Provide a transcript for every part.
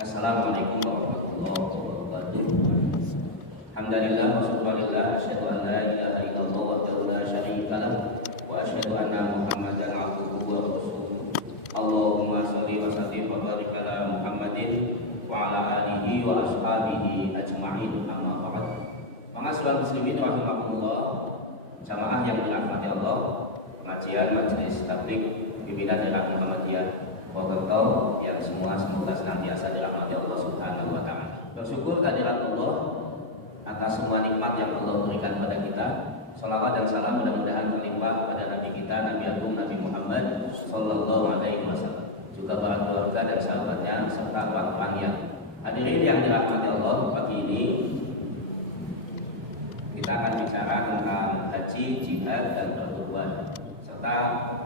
Assalamualaikum warahmatullahi wabarakatuh. Alhamdulillah wa syukurillah, asyhadu an la ilaha illallah wahdahu la syarika lah wa asyhadu anna Muhammadan abduhu wa rasuluh. Allahumma shalli wa sallim wa barik ala Muhammadin wa ala alihi wa ashabihi ajma'in, amma ba'd. Ma'asyiral muslimin rahimakumullah, jamaah yang dirahmati Allah, pengajian majelis tabligh pimpinan daerah Muhammadiyah Bogor yang semua semoga senantiasa dirahmati Allah Subhanahu wa taala. Bersyukur kehadirat Allah atas semua nikmat yang Allah berikan pada kita. Salawat dan salam mudah-mudahan berlimpah pada Nabi kita, Nabi Agung Nabi Muhammad sallallahu alaihi wasallam, juga para keluarga dan sahabatnya serta orang-orang yang hadirin yang dirahmati Allah. Pagi ini kita akan bicara tentang haji, jihad dan berkorban serta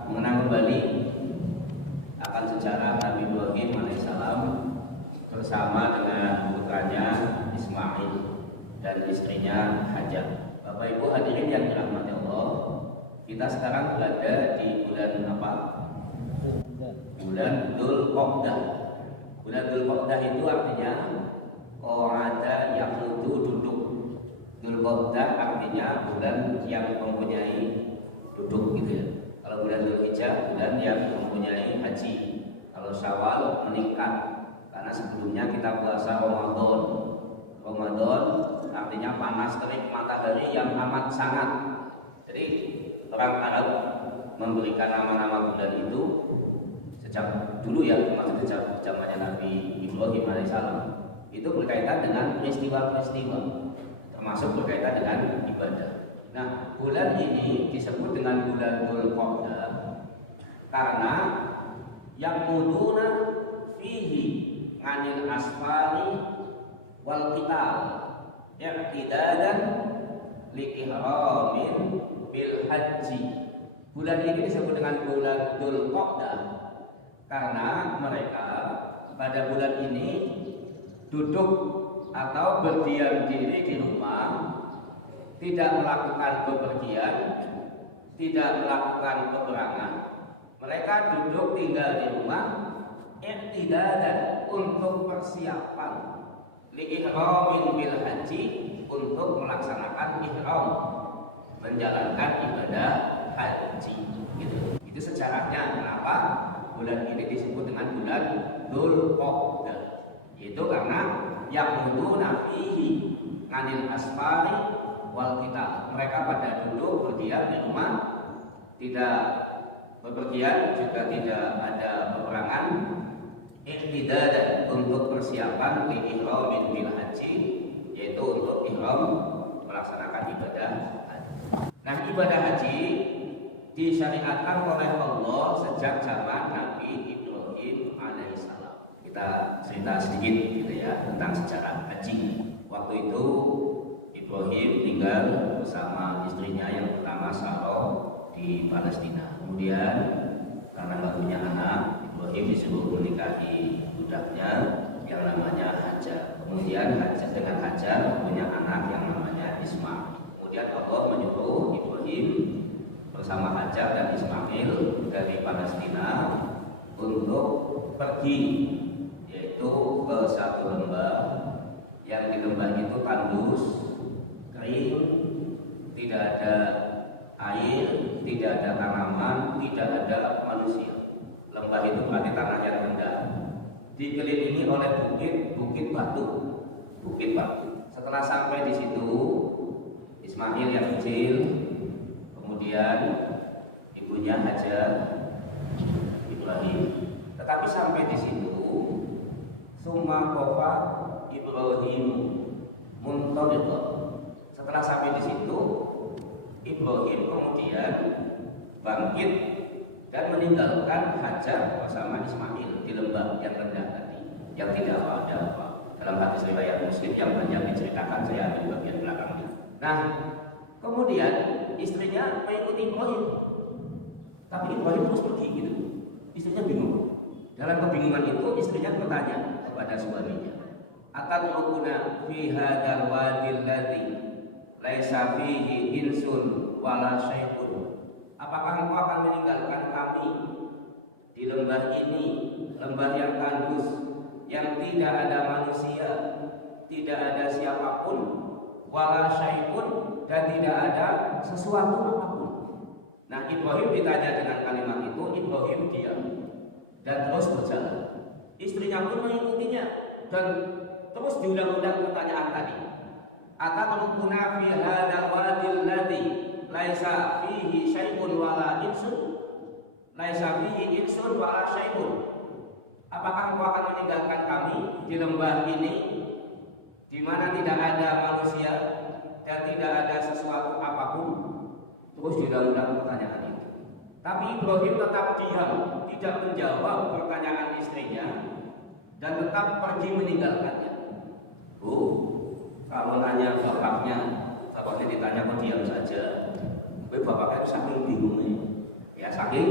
mengenang kembali akan sejarah Nabi Ibrahim alaihissalam bersama dengan putranya Ismail dan istrinya Hajar. Bapak Ibu hadirin yang dirahmati Allah, kita sekarang berada di bulan apa? Bulan Dzulqa'dah. Bulan Dzulqa'dah itu artinya qa'ada yaqudu, duduk. Dzulqa'dah artinya bulan yang mempunyai duduk gitu ya. Kalau bulan Dzulhijjah bulan yang mempunyai haji. Kalau Syawal meningkat karena sebelumnya kita puasa Ramadan. Ramadan artinya panas terik matahari yang amat sangat. Jadi orang Arab memberikan nama-nama bulan itu sejak dulu ya, termasuk sejak zamannya Nabi Ibrahim alaihissalam. Itu berkaitan dengan peristiwa-peristiwa, termasuk berkaitan dengan ibadah. Nah, bulan ini disebut dengan bulan Dzulqa'dah karena yang muduna fihi anil asfari wal qital i'tidadan li ihramin bil haji. Bulan ini disebut dengan bulan Dzulqa'dah karena mereka pada bulan ini duduk atau berdiam diri di rumah, tidak melakukan bepergian, tidak melakukan peperangan. Mereka duduk tinggal di rumah, i'tidadan, untuk persiapan li'ihramin bil haji, untuk melaksanakan ihram, menjalankan ibadah haji. Gitu. Itu sejarahnya kenapa bulan ini disebut dengan bulan Dzulqa'dah. Itu karena yang muduna fihi anil asfari wal kita, mereka pada duduk berdiam di rumah, tidak bepergian, juga tidak ada peperangan, i'tidadan, untuk persiapan li ihramin bil haji, yaitu untuk ihram melaksanakan ibadah haji. Nah, ibadah haji disyariatkan oleh Allah sejak zaman Nabi Ibrahim alaihissalam. Kita cerita sedikit gitu ya tentang sejarah haji. Waktu itu Ibrahim tinggal bersama istrinya yang pertama Sarah di Palestina. Kemudian karena nggak punya anak, Ibrahim disuruh menikahi budaknya yang namanya Hajar. Kemudian Hajar dengan Hajar punya anak yang namanya Ismail. Kemudian Allah menyuruh Ibrahim bersama Hajar dan Ismail dari Palestina untuk pergi, yaitu ke satu lembah yang di lembah itu tandus, kering, tidak ada air, tidak ada tanaman, tidak ada manusia. Lembah itu berarti tanah yang rendah, dikelilingi oleh bukit batu, bukit batu. Setelah sampai di situ, Ismail yang kecil, kemudian ibunya Hajar, Ibrahim. Tetapi sampai di situ, summa qafa Ibrahim muntaliqa. Setelah sampai di situ, Ibrahim kemudian bangkit dan meninggalkan Hajar bersama Ismail di lembah yang rendah tadi, yang tidak ada apa. Dalam hadis riwayat Muslim yang banyak diceritakan, saya ambil bagian belakangnya. Nah, kemudian istrinya mengikuti Ibrahim, tapi Ibrahim terus pergi gitu. Istrinya bingung. Dalam kebingungan itu, istrinya bertanya kepada suaminya, "Atatruquna fi hadzal wadil ladzi laisa fihi insun wala syai'un?" Apakah engkau akan meninggalkan kami di lembah ini, lembah yang tandus, yang tidak ada manusia, tidak ada siapapun, wala syai'un, dan tidak ada sesuatu apapun. Nah, Ibrahim ditanya dengan kalimat itu, Ibrahim diam dan terus berjalan. Istrinya pun mengikutinya dan terus diulang-ulang pertanyaan tadi. Atatrukuna fi hadzal wadil ladzi laisa fihi syai'un wala insun, laisa fihi insun wala syai'un. Apakah engkau akan meninggalkan kami di lembah ini di mana tidak ada manusia dan tidak ada sesuatu apapun? Terus diulang-ulang pertanyaan itu. Tapi Ibrahim tetap diam, tidak menjawab pertanyaan istrinya dan tetap pergi meninggalkannya. Kalau nanya bapaknya ditanya kok diam saja. Bapaknya itu saking bingungnya, ya saking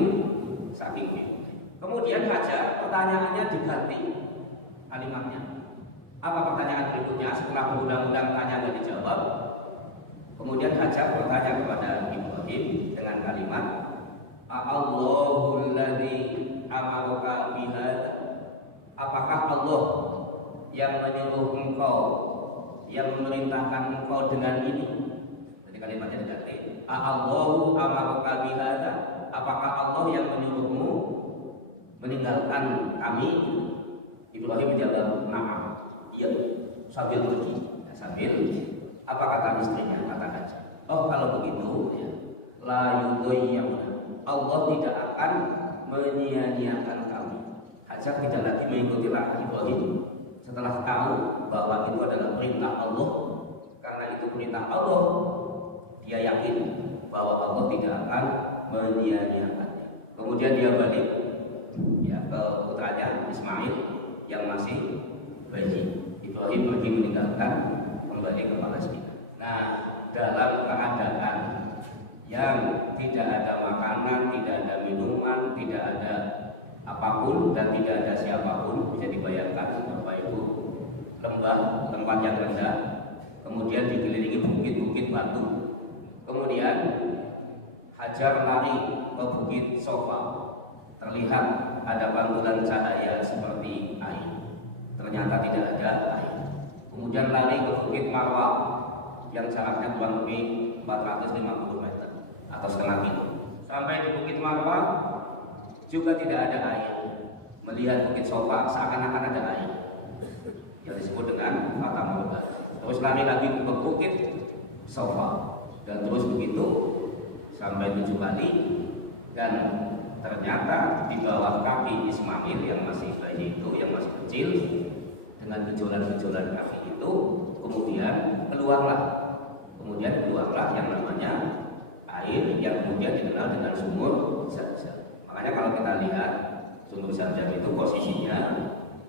bingung. Kemudian Hajar pertanyaannya diganti kalimatnya. Apa pertanyaan berikutnya setelah berulang-ulang tanya dan dijawab? Kemudian Hajar bertanya kepada Ibrahim dengan kalimat, Allahul ladzi amaraka bihadza. Apakah Allah yang menyuruh engkau, yang memerintahkan engkau dengan ini? Jadi kalimatnya diganti. Allahu amaraka bihadza. Apakah Allah yang menyuruhmu meninggalkan kami? Ibrahim menjawab, "Na'am." Iya, sambil pergi. Sambil apa kata istrinya? Kata Hajar, "Oh, kalau begitu ya, la yudhiyyuna. Allah tidak akan menyia-nyiakan kami." Hajar tidak lagi mengikuti langkah Ibrahim setelah tahu bahwa itu adalah perintah Allah. Karena itu perintah Allah, dia yakin bahwa Allah tidak akan menyia-nyiakannya. Kemudian dia balik ya ke putranya Ismail yang masih bayi. Ibrahim pergi meninggalkan, kembali ke Palestina. Nah, dalam keadaan yang tidak ada makanan, tidak ada minuman, tidak ada apapun dan tidak ada siapapun, bisa dibayangkan Bapak Ibu, lembah, tempat yang rendah, kemudian dikelilingi bukit-bukit batu. Kemudian Hajar lari ke bukit Sofa. Terlihat ada pantulan cahaya seperti air. Ternyata tidak ada air. Kemudian lari ke bukit Marwah yang jaraknya kurang lebih 450 meter atau setengah kilo. Sampai di bukit Marwah juga tidak ada air. Melihat bukit Sofa seakan-akan ada air, yang disebut dengan Fata Morgana. Terus lari lagi ke bukit Sofa dan terus begitu sampai 7 kali, dan ternyata di bawah kaki Ismail yang masih bayi itu, yang masih kecil, dengan gejolan-gejolan kaki itu, kemudian keluarlah yang namanya air yang kemudian dikenal dengan sumur Zam-Zam. Makanya kalau kita lihat sumur Zam-Zam itu posisinya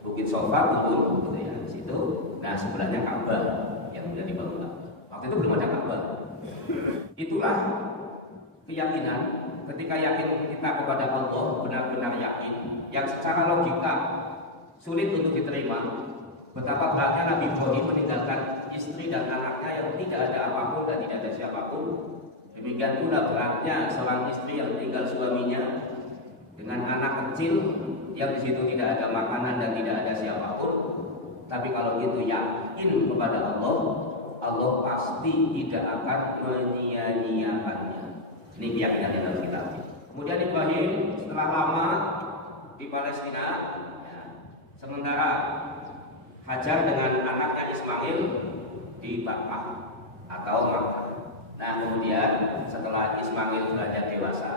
bukit Sofa turun gitu ya di situ. Nah, sebelahnya Ka'bah yang sudah dibangun. Waktu itu belum ada Ka'bah. Itulah keyakinan. Ketika yakin kita kepada Allah, benar-benar yakin, yang secara logika sulit untuk diterima. Betapa beratnya Nabi Ibrahim meninggalkan istri dan anaknya yang tidak ada apapun dan tidak ada siapapun. Demikian pula beratnya seorang istri yang meninggal suaminya dengan anak kecil yang di situ tidak ada makanan dan tidak ada siapapun. Tapi kalau gitu yakin kepada Allah, Allah pasti tidak akan menyia-nyiakannya. Ini keyakinan yang harus kita ambil. Kemudian Ibrahim setelah lama di Palestina, ya, sementara Hajar dengan anaknya Ismail di Bakkah atau Makkah. Nah, kemudian setelah Ismail beranjak dewasa,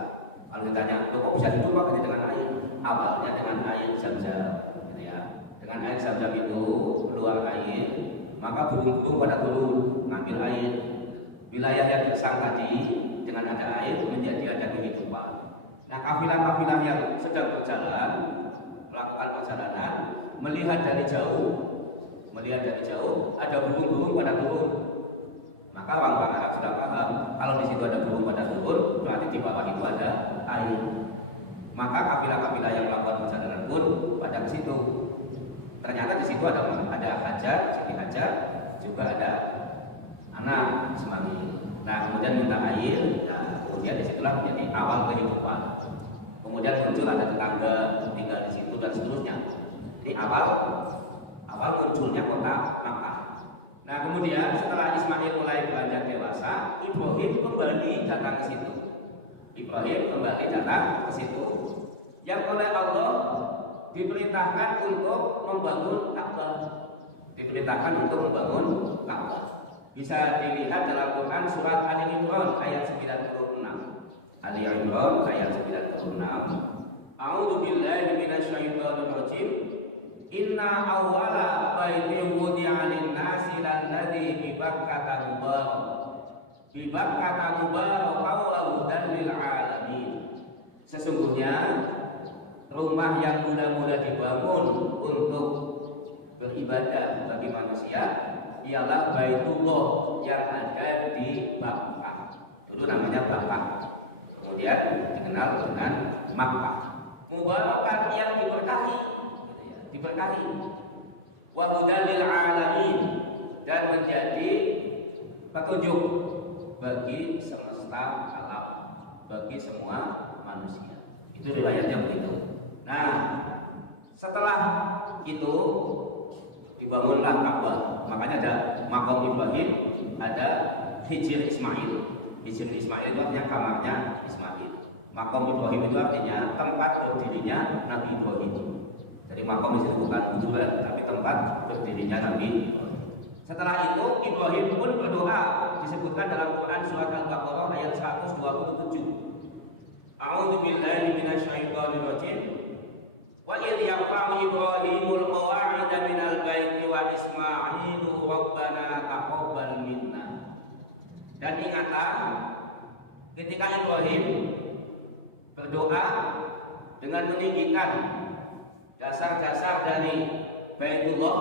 kalau ditanya, kok bisa hidup Pak dengan air? Awalnya dengan air Zam-Zam, gitu ya. Dengan air Zam-Zam itu keluar air, maka burung-burung pada turun ngambil air. Wilayah yang gersang tadi dengan ada air menjadi ada kehidupan. Nah, kafilah-kafilah yang sedang berjalan melakukan perjalanan melihat dari jauh ada burung-burung pada turun. Maka orang-orang Arab sudah paham kalau di situ ada burung pada turun, berarti di bawah itu ada air. Maka kafilah-kafilah yang melakukan perjalanan pun pada ke situ. Ternyata di situ ada Hajar, Siti Hajar, juga ada anak Ismail. Nah, kemudian minta air. Nah, kemudian disitulah menjadi awal kehidupan. Kemudian muncul ada tetangga tinggal di situ dan seterusnya. Ini awal Makkah. Nah kemudian setelah Ismail mulai beranjak dewasa, Ibrahim kembali datang ke situ. Ibrahim kembali datang ke situ. Yang oleh Allah diperintahkan untuk membangun Ka'bah. Diperintahkan untuk membangun Ka'bah. Bisa dilihat dalam Quran surat Ali Imran ayat 96. Ali Imran ayat 96. A'udzu billahi minasyaitonir rajim. Inna awwala baitin wudi'a lin-nasi lalladzi bi Bakkah mubarak. Bi Bakkah mubarak wa hudan lil alamin. Sesungguhnya rumah yang mula-mula dibangun untuk beribadah bagi manusia ialah Baitullah yang ada di Bakkah. Dulu namanya Bakkah. Kemudian dikenal dengan Makkah. Mubarakan yang diberkahi, diberkahi. Wa hudan lil alamin, dan menjadi petunjuk bagi semesta alam, bagi semua manusia. Itu riwayatnya begitu. Nah, setelah itu dibangunlah Ka'bah. Makanya ada Maqam Ibrahim, ada Hijr Ismail. Hijr Ismail itu artinya kamarnya Ismail. Maqam Ibrahim itu artinya tempat berdirinya Nabi Ibrahim. Jadi maqam itu bukan kuburan, tapi tempat berdirinya Nabi Ibrahim. Setelah itu Ibrahim pun berdoa, disebutkan dalam Quran surat Al-Baqarah ayat 127. A'udzu billahi minasyaitonir rajim. Wa idh yarfa'u Ibrahimul qawa'ida minal baiti wa Ismailu rabbana taqabbal minna. Dan ingatlah ketika Ibrahim berdoa dengan meninggikan dasar-dasar dari Baitullah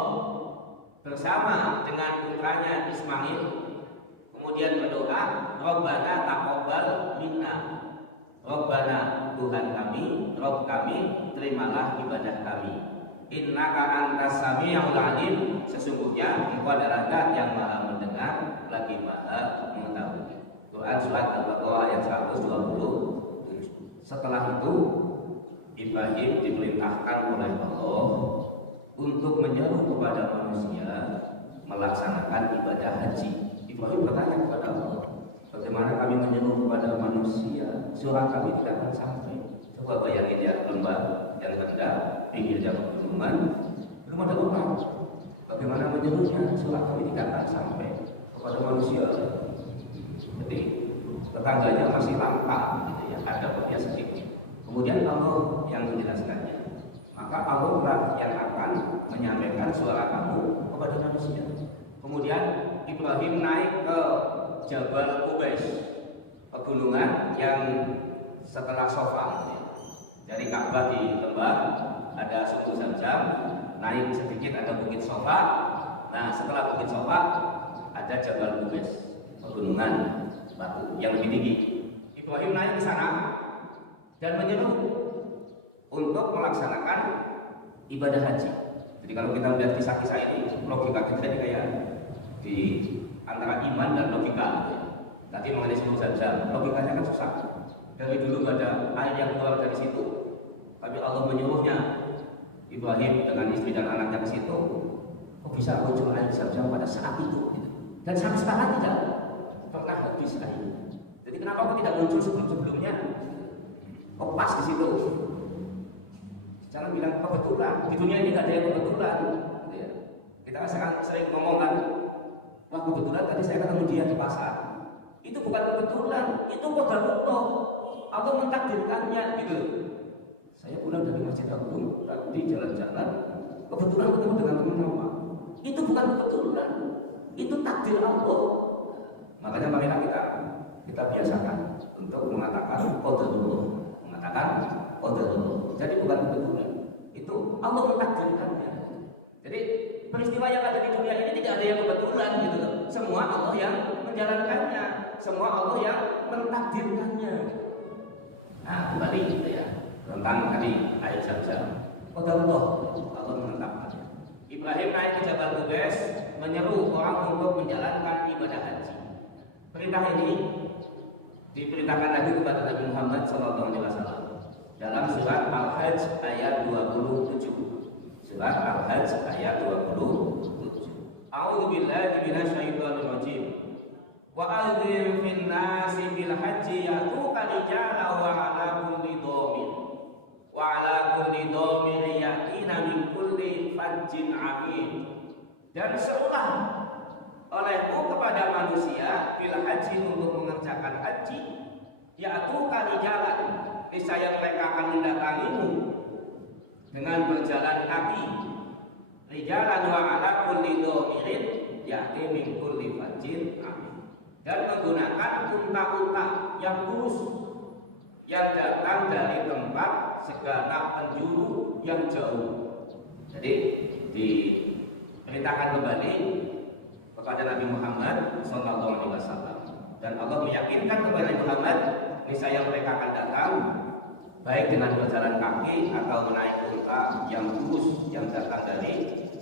bersama dengan putranya Ismail, kemudian berdoa, Rabbana taqabbal minna. Rabbana, Tuhan kami, Rabb kami, terimalah ibadah kami. Innaka antas sami'ul alim, sesungguhnya Engkau adalah Zat yang Maha mendengar lagi Maha mengetahui. Quran surat Al-Baqarah ayat 120. Setelah itu Ibrahim diperintahkan oleh Allah untuk menyeru kepada manusia melaksanakan ibadah haji. Ibrahim bertanya kepada Allah, bagaimana kami menyeru kepada manusia, surah kami tidak akan sampai. Coba bayangin ya, lembah yang rendah, pinggirnya pegunungan, belum ada orang. Bagaimana menyerunya, surah kami tidak akan sampai kepada manusia. Jadi tetangganya masih tampak, gitu ya, ada biasa sedikit. Kemudian Allah yang menjelaskannya. Maka Allah yang akan menyampaikan suara kamu kepada manusia. Kemudian Ibrahim naik ke Jabal Qubais, pegunungan yang setelah Sofa. Dari Ka'bah di lembah ada Sumur Zam-Zam, naik sedikit ada Bukit Sofa. Nah, setelah Bukit Sofa ada Jabal Qubais, pegunungan batu yang lebih tinggi. Ibrahim naik ke sana dan menyeru untuk melaksanakan ibadah haji. Jadi kalau kita melihat kisah-kisah ini, logika kita jadi kayak di antara iman dan logika. Tadi mengenai Sumur Zam-Zam, logikanya kan susah. Dari dulu nggak ada air yang keluar dari situ, tapi Allah menyuruhnya Ibrahim dengan istri dan anaknya ke situ. Kok bisa muncul air Zam-Zam pada saat itu? Dan sampai sekarang tidak pernah habis air. Jadi kenapa kok tidak muncul sebelum-sebelumnya? Kok pas di situ? Jangan bilang kebetulan. Di dunia ini nggak ada yang kebetulan. Kita kan sering ngomong kan, wah kebetulan tadi saya ketemu dia di pasar. Itu bukan kebetulan, itu qadarullah. Allah mentakdirkannya gitu. Saya pulang dari Masjid Agung, tadi jalan-jalan, kebetulan ketemu dengan teman lama. Itu bukan kebetulan, itu takdir Allah. Makanya marilah kita biasakan untuk mengatakan qadarullah, mengatakan qadarullah. Jadi bukan kebetulan, itu Allah mentakdirkannya. Jadi peristiwa yang ada di dunia ini tidak ada yang kebetulan gitu loh. Semua Allah yang menjalankannya, semua Allah yang mentakdirkannya. Nah, kembali gitu ya tentang tadi air Zam-Zam. Qadarullah, Allah menetapkannya. Ibrahim naik ke Jabal Qubais menyeru orang untuk menjalankan ibadah haji. Perintah ini diperintahkan lagi kepada Nabi Muhammad SAW dalam surat Al-Hajj ayat 27. Surat Al-Hajj ayat 27. A'udzubillahi minasyaitonirrajim. Wa adzim fin nasi bil haji yatuka rijalan wa ala kulli dhamir yatina min kulli fajjin amin. Dan serulah olehmu kepada manusia bil haji untuk mengerjakan haji, yatuka rijalan, niscaya mereka akan mendatangimu dengan berjalan kaki, rijalan wa ala kulli dhamirin ya'ti min kulli fajjin amin, dan menggunakan unta-unta yang lurus yang datang dari tempat segala penjuru yang jauh. Jadi diperintahkan kembali kepada Nabi Muhammad SAW, dan Allah meyakinkan kepada Nabi Muhammad niscaya mereka akan datang baik dengan berjalan kaki atau menaik unta yang lurus yang datang dari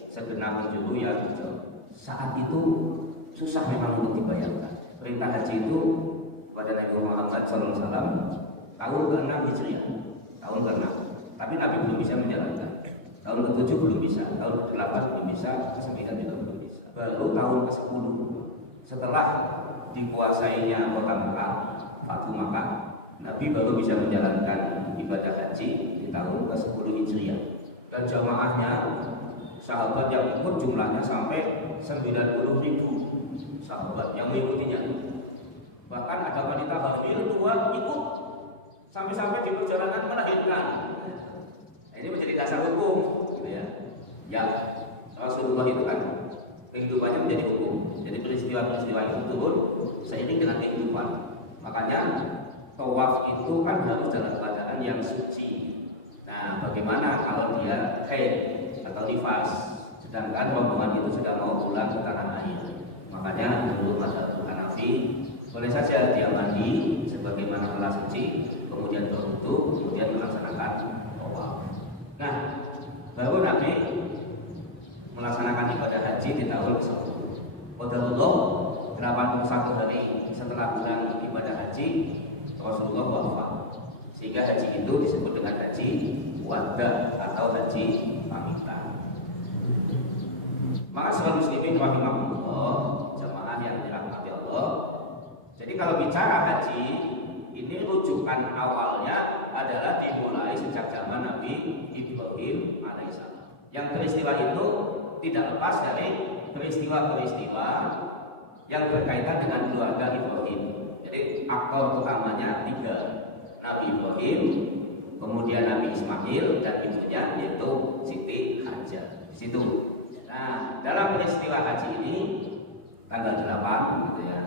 segenap penjuru yang jauh. Saat itu susah memang untuk dibayangkan. Perintah haji itu kepada Nabi Muhammad SAW tahun ke-6 Hijriah, tahun ke-6. Tapi Nabi belum bisa menjalankan. Tahun ke-7 belum bisa, tahun ke-8 belum bisa, ke-9 juga belum bisa. Baru tahun ke-10 setelah dikuasainya kota Mekah, Fathu Makkah, Nabi baru bisa menjalankan ibadah haji di tahun ke-10 Hijriah. Dan jamaahnya sahabat yang ikut jumlahnya sampai 90.000 sahabat yang mengikutinya. Bahkan ada wanita hamil tua ikut sampai-sampai di perjalanan melahirkan. Nah, ini menjadi dasar hukum, gitu ya. Ya, Rasulullah itu kan kehidupannya menjadi hukum. Jadi peristiwa-peristiwa itu turun seiring dengan kehidupan. Makanya tawaf itu kan harus dalam keadaan yang suci. Nah, bagaimana kalau dia haid atau nifas, sedangkan rombongan itu sudah mau pulang ke tanah air? Makanya menurut mazhab Hanafi boleh saja dia mandi sebagaimana telah suci, kemudian berwudu, kemudian melaksanakan tawaf. Nah, baru Nabi melaksanakan ibadah haji di tahun ke-10. Qadarullah 81 hari setelah bulan ibadah haji, Rasulullah wafat. Sehingga haji itu disebut dengan haji wada atau haji pamitan. Maka seorang muslimin rahimahullah, jamaah yang dirahmati Allah. Jadi kalau bicara haji, ini rujukan awalnya adalah dimulai sejak zaman Nabi Ibrahim alaihissalam. Yang peristiwa itu tidak lepas dari peristiwa-peristiwa yang berkaitan dengan keluarga Ibrahim. Jadi aktor utamanya 3, Nabi Ibrahim, kemudian Nabi Ismail, dan ibunya yaitu Siti Hajar. Di situ. Nah, dalam peristiwa haji ini tanggal 8 gitu ya,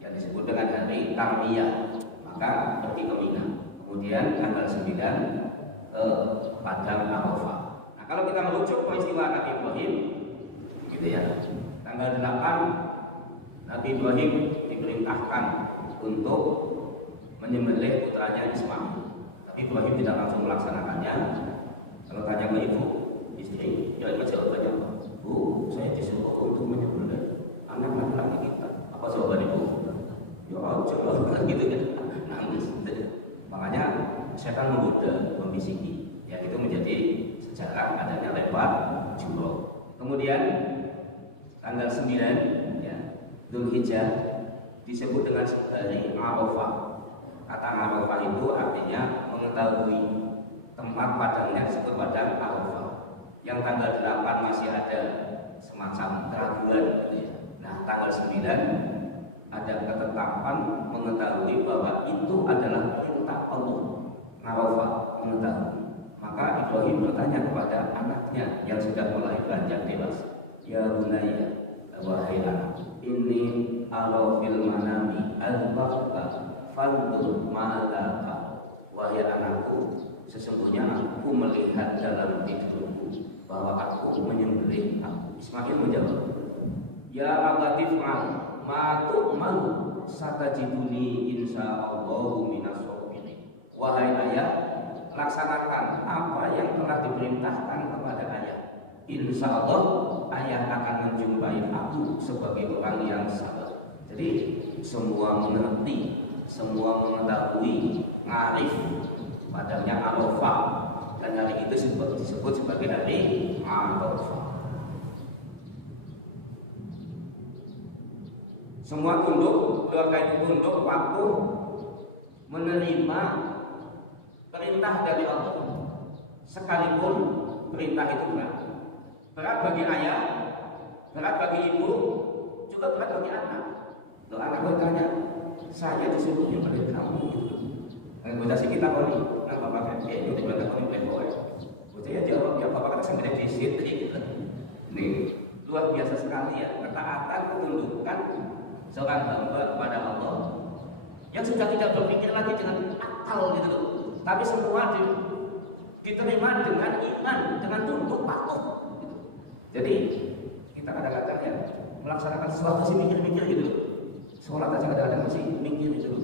yang disebut dengan hari Tarwiyah, maka pergi ke Mina. Kemudian tanggal 9 ke Padang Arafah. Nah, kalau kita merujuk peristiwa Nabi Ibrahim gitu ya, tanggal 8 Nabi Ibrahim diperintahkan untuk menyembelih putranya Ismail. Tapi Ibrahim tidak langsung melaksanakannya. Kalau tanya ke ibu, istri, ya ini jawabannya apa? Bu, saya disuruh untuk menyembelih anak laki-laki kita. Apa jawaban ibu? Ya jangan gitu kan, nangis. Makanya setan menggoda, membisiki. Ya itu menjadi sejarah adanya lewat jumroh. Kemudian tanggal 9 ya, Dzulhijjah disebut dengan hari Arafah. Kata Arafah itu artinya mengetahui tempat padangnya disebut padang Arafah. Yang tanggal 8 masih ada semacam keraguan gitu ya. Nah, tanggal 9 ada ketetapan mengetahui bahwa itu adalah perintah Allah. Arafah mengetahui. Maka Ibrahim bertanya kepada anaknya yang sudah mulai beranjak dewasa, ya bunayya, wahai anakku, ini ara fil manami al-baqta fantur ma'alaka. Wahai anakku, sesungguhnya aku melihat dalam tidurku bahwa aku menyembelih aku. Ismail menjawab, ya abati fa'al ma tu'mal satajiduni insyaallahu minas sabirin. Wahai ayah, laksanakan apa yang telah diperintahkan kepada ayah. Insya Allah ayah akan menjumpai aku sebagai orang yang sabar. Jadi semua mengerti, semua mengetahui, ngarif padanya Arafah, dan hari itu disebut sebagai hari Arafah. Semua tunduk, keluarga itu tunduk, patuh, menerima perintah dari Allah. Sekalipun perintah itu berat. Berat bagi ayah, berat bagi ibu, juga berat bagi anak. Doa anak bertanya, saya disuruh yang pada kamu. Negosiasi kita kau nih, nah bapak kan, itu tiba-tiba kau nih playboy. Saya jawab, ya bapak kan sampai di situ gitu. Nih, luar biasa sekali ya, ketaatan, ketundukan seorang hamba kepada Allah yang sudah tidak berpikir lagi dengan akal gitu loh, tapi semua diterima dengan iman, dengan tunduk patuh. Gitu. Jadi kita kadang-kadang ya melaksanakan sesuatu sih mikir-mikir gitu loh. Sholat aja kadang-kadang masih mikir gitu loh.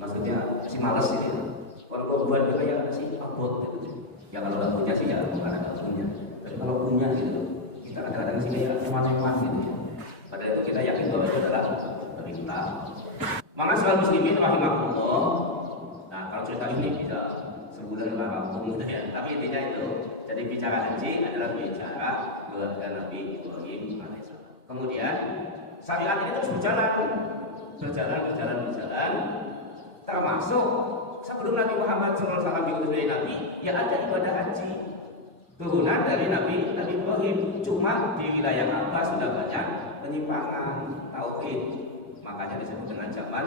Maksudnya masih malas sih ya. Kalau kau buat juga ya masih abot gitu. Ya kalau nggak punya sih ya bukan ada punya. Tapi kalau punya gitu, kita kadang-kadang sih ya eman-eman gitu ya. Padahal itu kita yakin bahwa itu adalah perintah. Maka selalu muslimin rahimahullah. Nah kalau cerita ini bisa sebulan rampung gitu ya. Tapi intinya itu. Jadi bicara haji adalah bicara keluarga Nabi Ibrahim alaihissalam. Kemudian syariat ini terus berjalan. Termasuk sebelum Nabi Muhammad SAW diutus dari Nabi, ya ada ibadah haji turunan dari Nabi Ibrahim. Cuma di wilayah Ka'bah sudah banyak penyimpangan tauhid, makanya disebut dengan zaman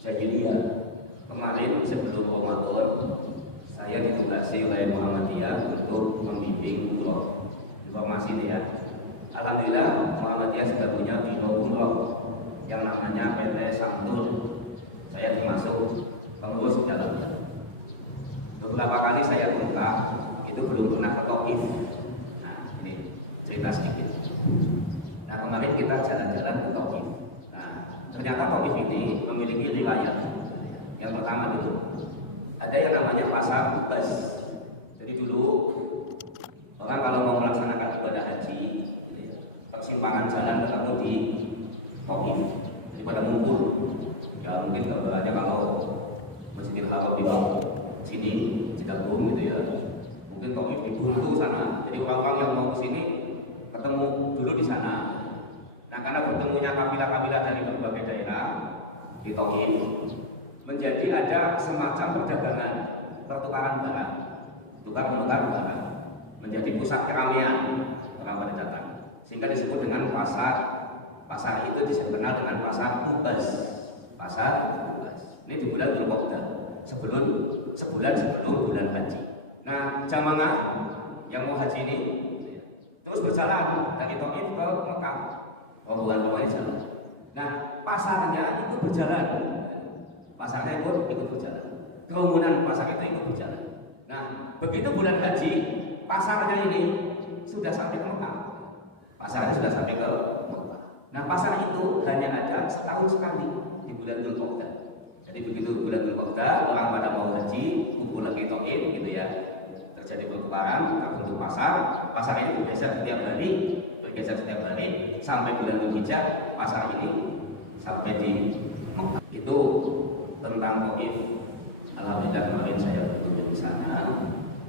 jahiliyah. Kemarin sebelum Ramadan saya ditugasi oleh Muhammadiyah untuk membimbing umroh. Informasi ini ya. Alhamdulillah Muhammadiyah sudah punya biro umroh yang namanya PT Samtul. Saya termasuk pengurus dalamnya. Beberapa kali saya buka, itu belum pernah ke Taif. Nah, ini cerita sedikit. Nah, kemarin kita jalan-jalan ke Taif. Nah, ternyata Taif ini memiliki riwayat. Yang pertama itu ada yang namanya pasar bebas. Jadi dulu orang kalau mau melaksanakan ibadah haji, persimpangan jalan ketemu di Taif. Jadi pada ngumpul. Ya mungkin gambarannya kalau Masjidil Haram di sini Cikagung gitu ya, mungkin Taif di Buntu sana. Jadi orang-orang yang mau ke sini ketemu dulu di sana. Nah karena bertemunya kabilah-kabilah dari berbagai daerah di Taif, menjadi ada semacam perdagangan, pertukaran barang, tukar-menukar barang, menjadi pusat keramaian orang pada datang, sehingga disebut dengan pasar itu dikenal dengan pasar Mubaz. Pasar Mubaz. Ini di bulan Dzulqa'dah, sebulan sebelum bulan haji. Nah, jamaah yang mau haji ini terus berjalan dari Taif ke Mekah. Rombongan jalan. Nah, pasarnya itu berjalan. Pasarnya ikut berjalan. Kerumunan pasar itu ikut berjalan. Nah, begitu bulan haji, pasarnya ini sudah sampai ke Mekah. Pasarnya sudah sampai ke Mekah. Nah, pasar itu hanya ada setahun sekali di bulan Dzulqa'dah. Jadi begitu bulan Dzulqa'dah, orang pada mau haji, kumpul lagi Taif gitu ya. Terjadi pertukaran untuk pasar ini bergeser setiap hari sampai bulan Dzulhijjah, pasar ini sampai di Mekah. Itu tentang Taif. Alhamdulillah kemarin saya berkunjung di sana.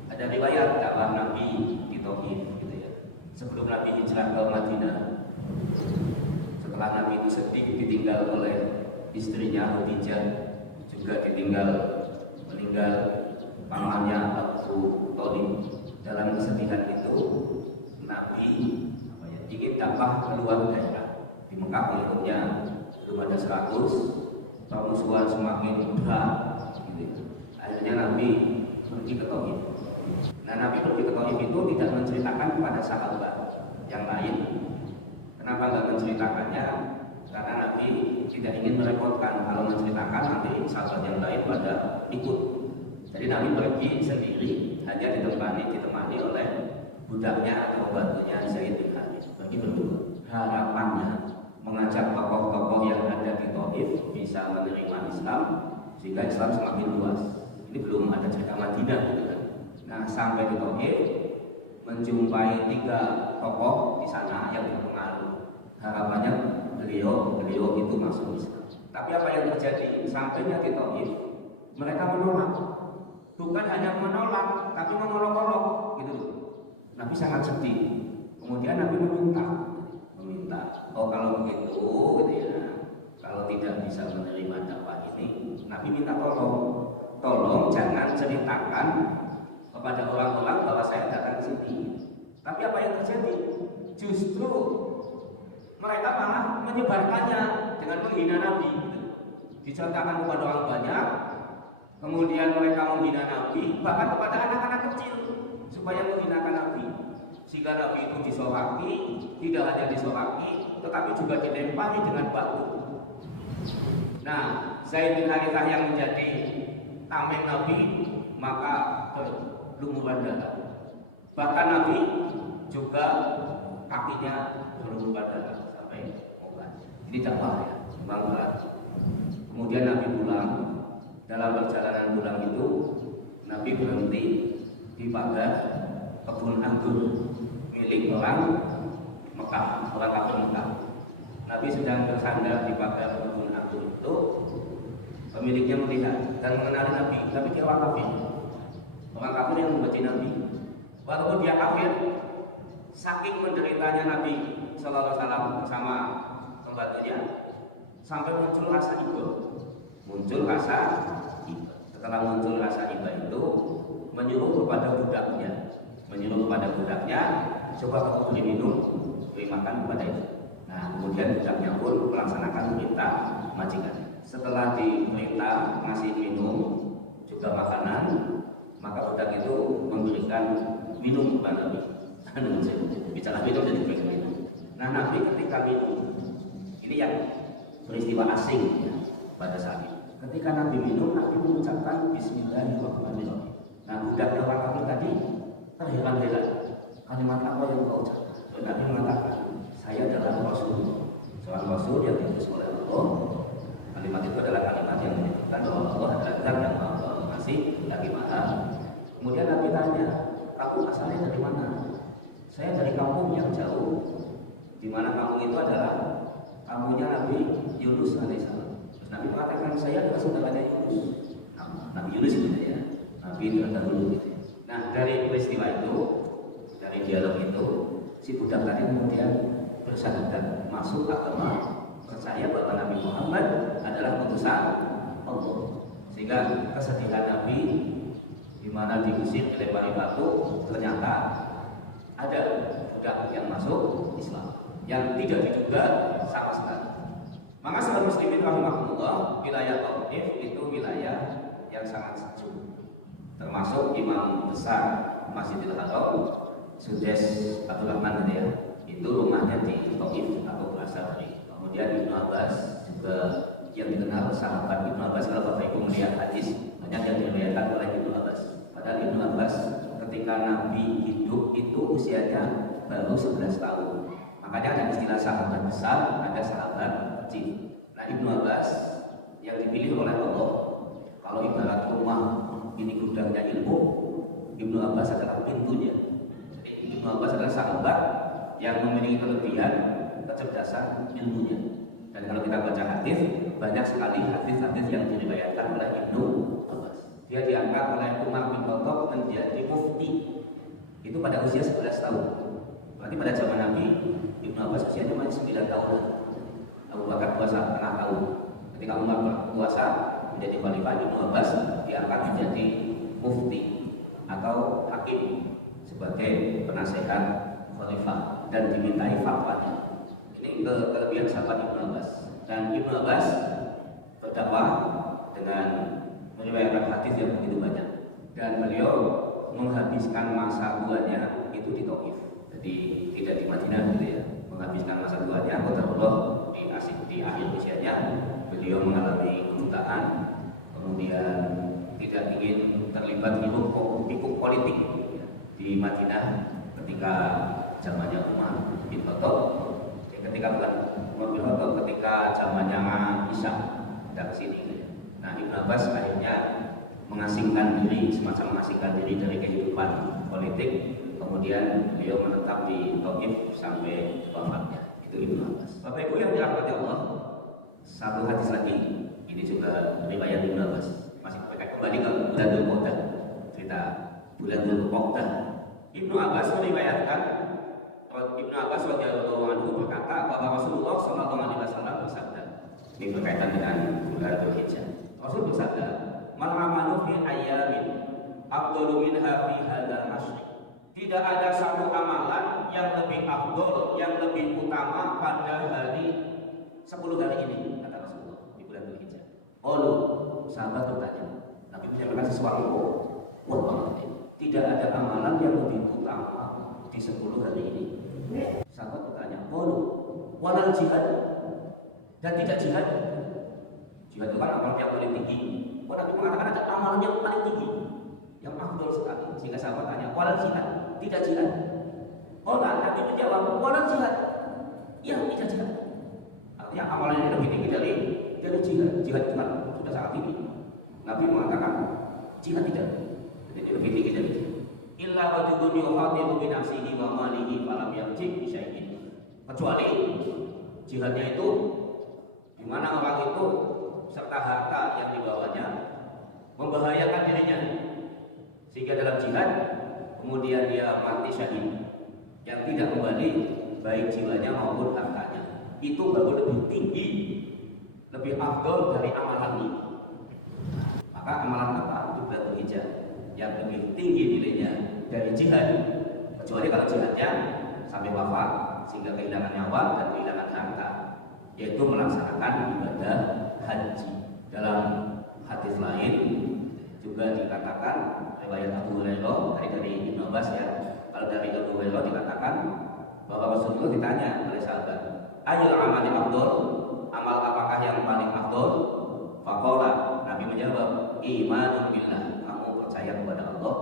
Ada riwayat dakwah Nabi di Taif gitu ya. Sebelum Nabi hijrah ke Madinah, setelah Nabi itu sedih ditinggal oleh istrinya Khadijah, juga meninggal pamannya Abu Thalib. Dalam kesedihan itu Nabi ingin dakwah keluar daerah. Di Mekah penduduknya belum ada 100, permusuhan semakin berat gitu. Akhirnya Nabi pergi ke Taif. Nah, Nabi pergi ke Taif itu tidak menceritakan kepada sahabat yang lain. Kenapa nggak menceritakannya? Karena Nabi tidak ingin merepotkan. Kalau menceritakan nanti sahabat yang lain pada ikut. Jadi Nabi pergi sendiri, hanya ditemani oleh budaknya atau pembantunya Zaid bin Harits. Bagi berdua harapannya mengajak tokoh-tokoh yang ada di Taif bisa menerima Islam sehingga Islam semakin luas. Ini belum ada cerita Madinah gitu kan. Nah, sampai di Taif menjumpai 3 tokoh di sana yang berpengaruh. Harapannya beliau itu masuk Islam. Tapi apa yang terjadi? Sampainya di Taif, mereka menolak. Bukan hanya menolak, tapi mengolok-olok gitu. Nabi sangat sedih. Kemudian Nabi meminta, oh kalau begitu gitu ya, justru mereka malah menyebarkannya dengan menghina Nabi. Diceritakan kepada orang banyak, kemudian mereka menghina Nabi, bahkan kepada anak-anak kecil supaya menghinakan Nabi. Sehingga Nabi itu disoraki, tidak hanya disoraki, tetapi juga dilempari dengan batu. Nah, Zaid bin Harithah yang menjadi tameng Nabi, maka berlumuran darah. Bahkan Nabi juga kakinya berlumuran darah sampai obat. Ini dakwah ya, memang berat. Kemudian Nabi pulang. Dalam perjalanan pulang itu Nabi berhenti di pagar kebun anggur milik orang Mekah, orang kafir Mekah. Nabi sedang bersandar di pagar kebun anggur itu. Pemiliknya melihat dan mengenali Nabi, tapi dia orang kafir. Orang kafir yang membenci Nabi. Walaupun dia kafir, saking menderitanya Nabi Sallallahu Alaihi Wasallam bersama pembantunya, sampai muncul rasa iba. Muncul rasa iba. Setelah muncul rasa iba itu, menyuruh kepada budaknya, coba kamu beri minum, beri makan kepada itu. Nah, kemudian budaknya pun melaksanakan perintah majikannya. Setelah diperintah ngasih minum juga makanan, maka budak itu memberikan minum kepada Nabi. Bicara minum jadi minum. Nah, Nabi ketika minum, ini yang peristiwa asing ya, pada saat itu. Ketika Nabi minum, Nabi mengucapkan Bismillahirrahmanirrahim. Nah, budaknya orang kafir tadi terheran-heran, kalimat apa yang kau ucapkan? Dan Nabi mengatakan, saya adalah Rasul, seorang Rasul yang diutus oleh Allah. Kalimat itu adalah kalimat yang menunjukkan bahwa Allah adalah Zat yang Maha Pengasih lagi Maha. Kemudian Nabi tanya, kamu asalnya dari mana? Saya dari kampung yang jauh, di mana kampung itu adalah kampungnya Nabi Yunus alaihissalam. Nabi mengatakan saya adalah saudaranya Yunus. Nabi Yunus itu ya, Nabi terdahulu gitu. Nah, dari peristiwa itu, dari dialog itu, si budak tadi kemudian bersyahadat masuk agama, percaya bahwa Nabi Muhammad adalah utusan Allah. Sehingga kesedihan Nabi di mana diusir dilempari batu, ternyata ada budak yang masuk Islam yang tidak diduga sama sekali. Maka sahabat muslimin rahimahullah, wilayah Taif itu wilayah yang sangat sejuk. Termasuk imam besar Masjidil Haram, Sudes Abdul Rahman ya, itu rumahnya di Taif atau berasal dari. Kemudian Ibnu Abbas juga yang dikenal sahabat Ibnu Abbas. Kalau Bapak Ibu melihat hadis banyak yang diriwayatkan oleh Ibnu Abbas. Padahal Ibnu Abbas ketika Nabi hidup itu usianya baru 11 tahun. Makanya ada istilah sahabat besar, ada sahabat kecil. Nah, Ibnu Abbas yang dipilih oleh Allah, kalau ibarat rumah ini gudangnya ilmu, Ibnu Abbas adalah pintunya. Jadi Ibnu Abbas adalah sahabat yang memiliki kelebihan kecerdasan ilmunya. Dan kalau kita baca hadis, banyak sekali hadis-hadis yang diriwayatkan oleh Ibnu Abbas. Dia diangkat oleh Umar bin Khattab menjadi mufti. Itu pada usia 11 tahun. Berarti pada zaman Nabi, Ibnu Abbas usianya masih 9 tahun. Abu Bakar puasa setengah tahun. Ketika Umar berpuasa menjadi khalifah, Ibnu Abbas diangkat menjadi mufti atau hakim sebagai penasehat khalifah dan dimintai fatwanya. Ini kelebihan sahabat Ibnu Abbas. Dan Ibnu Abbas berdakwah dengan meriwayatkan hadis yang begitu banyak. Dan beliau menghabiskan masa tuanya itu di Taif. Jadi tidak di Madinah gitu ya. Menghabiskan masa tuanya qadarullah di akhir usianya beliau mengalami kebutaan, kemudian tidak ingin terlibat pikuk politik ya, di Madinah ketika zamannya Umar bin Khattab. Ketika bukan Umar bin Khattab, ketika zamannya Aisyah datang ke sini. Nah, Ibnu Abbas akhirnya mengasingkan diri, semacam mengasingkan diri dari kehidupan politik. Kemudian beliau menetap di Taif sampai wafatnya. Itu Ibnu Abbas. Bapak Ibu yang dirahmati Allah, satu hadis lagi, ini juga riwayat Ibnu Abbas. Masih kembali ke bulan Dzulqa'dah, cerita bulan Dzulqa'dah. Ibnu Abbas meriwayatkan, Ibnu Abbas radhiyallahu anhu berkata bahwa Rasulullah sallallahu alaihi wasallam bersabda. Ini berkaitan dengan bulan Dzulhijjah. Rasul bersabda, "Man amalu fi ayyamin afdalu minha fi hadzal ashr." Tidak ada satu amalan yang lebih afdol, yang lebih utama pada 10 hari ini, kata Rasulullah di bulan Dzulhijjah. Qalu, sahabat bertanya, Nabi menyampaikan sesuatu. Wah, tidak ada amalan yang lebih utama di 10 hari ini. Sahabat bertanya, qalu, walal jihad, dan tidak jihad. Jihad itu kan amalan yang paling tinggi. Nabi mengatakan ada amalan yang paling tinggi, yang afdol sekali. Sehingga sahabat tanya, walal jihad, tidak jihad. Nabi menjawab, walal jihad, ya tidak jihad. Artinya amalan ini lebih tinggi dari jihad. Jihad itu kan sudah sangat tinggi. Nabi mengatakan jihad tidak, jadi lebih tinggi dari jihad. Illa rajulun yuqatilu bi nafsihi wa malihi falam yarji' bi syai'in. Kecuali jihadnya itu di mana orang itu serta harta yang dibawanya membahayakan dirinya, sehingga dalam jihad kemudian dia mati syahid, yang tidak kembali baik jiwanya maupun hartanya, itu baru lebih tinggi, lebih afdol dari amalan ini. Maka amalan apa? Itu Dzulhijjah yang lebih tinggi nilainya dari jihad, kecuali kalau jihadnya sampai wafat sehingga kehilangan nyawa dan kehilangan harta, yaitu melaksanakan ibadah haji. Dalam hadis lain juga dikatakan, riwayat Abu Hurairah dari Ibnu Abbas ya, kalau dari Abu Hurairah dikatakan bahwa Rasulullah ditanya oleh sahabat, ayyul amali afdol, amal apakah yang paling afdol? Faqala, Nabi menjawab, imanun billah, kamu percaya kepada Allah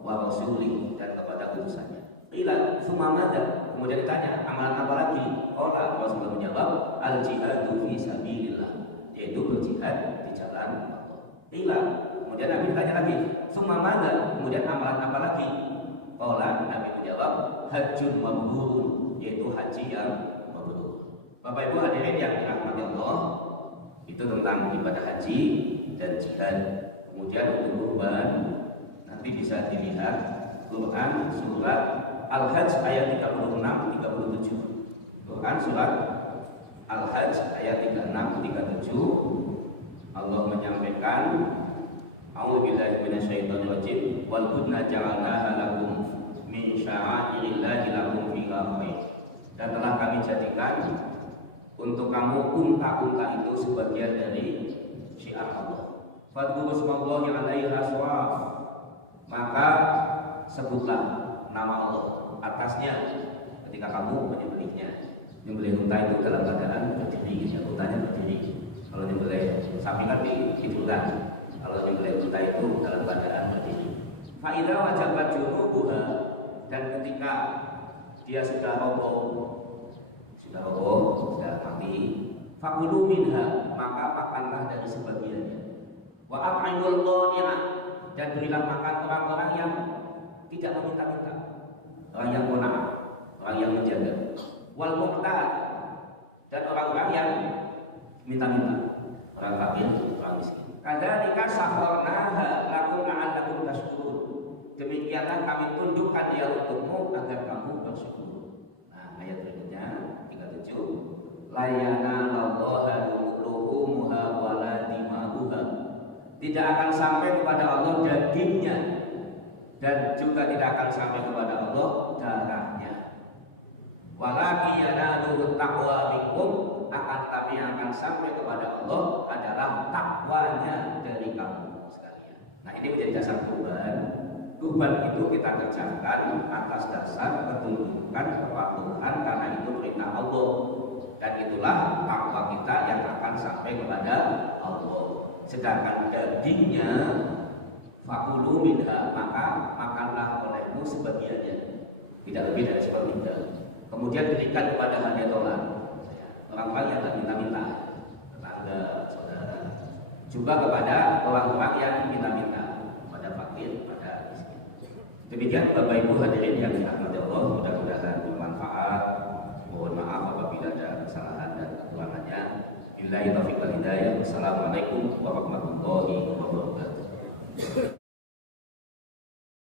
wa rasulih, dan kepada utusannya. Qila summa madza, kemudian ditanya amalan apa lagi? Qala, Rasulullah menjawab, al jihadu fi sabilillah, yaitu berjihad di jalan Allah. Qila, kemudian Nabi ditanya lagi, summa madza, kemudian amalan apa lagi? Qala, Nabi menjawab, hajjun mabrurun, yaitu haji yang mabrur. Bapak Ibu hadirin yang dirahmati Allah, itu tentang ibadah haji dan jihad. Kemudian untuk kurban, nanti bisa dilihat Quran surat Al-Hajj ayat 36-37. Quran surat Al-Hajj ayat 36-37, Allah menyampaikan, a'udzubillahi minasyaitonirrajim, wal budna ja'alnaha lakum min sya'airillahi lakum fiha khair. Dan telah kami jadikan untuk kamu unta-unta itu sebagian dari syiar Allah. Fadhkuru smallahi 'alaiha shawaf, maka sebutlah nama Allah atasnya ketika kamu menyembelihnya. Menyembelih unta itu dalam keadaan berdiri, ya, untanya berdiri. Kalau menyembelih sapi kan ditiduran, kalau menyembelih unta itu dalam keadaan berdiri. Fa idza wajabat junubuha, dan ketika dia sudah roboh, sudah mati, fakulu minha, maka makanlah dari sebagiannya. Wa at'imul qani'a, dan berilah makan orang-orang yang tidak meminta-minta, orang yang qana', orang yang menjaga. Wal muqtar, dan orang-orang yang minta-minta, orang fakir, orang miskin. Kadzalika sakharnaha lakum la'allakum tashkurun, demikianlah kami tundukkan dia untukmu agar kamu bersyukur. Nah, ayat berikutnya 37, layana lallaha luhumuha wala dima'uha, tidak akan sampai kepada Allah dagingnya, dan juga tidak akan sampai kepada Allah darahnya. Walaki yanaluhu taqwa minkum, akan tapi yang akan sampai kepada Allah adalah takwanya dari kamu sekalian. Nah, ini menjadi dasar kurban. Kurban itu kita kerjakan atas dasar ketundukan kepatuhan, karena itu perintah Allah, dan itulah takwa kita yang akan sampai kepada Allah. Sedangkan dagingnya fakulu minha, maka makanlah olehmu sebagiannya, tidak lebih dari sepertiga. Kemudian berikan kepada hadiatolan, orang-orang yang tidak minta-minta, tetangga, saudara, juga kepada orang-orang yang minta-minta, pada fakir, pada miskin. Demikian Bapak Ibu hadirin yang dirahmati Allah, mudah-mudahan bermanfaat. Mohon maaf apabila ada kesalahan dan kekurangannya. Billahi taufiq wal hidayah. Wassalamualaikum warahmatullahi wabarakatuh.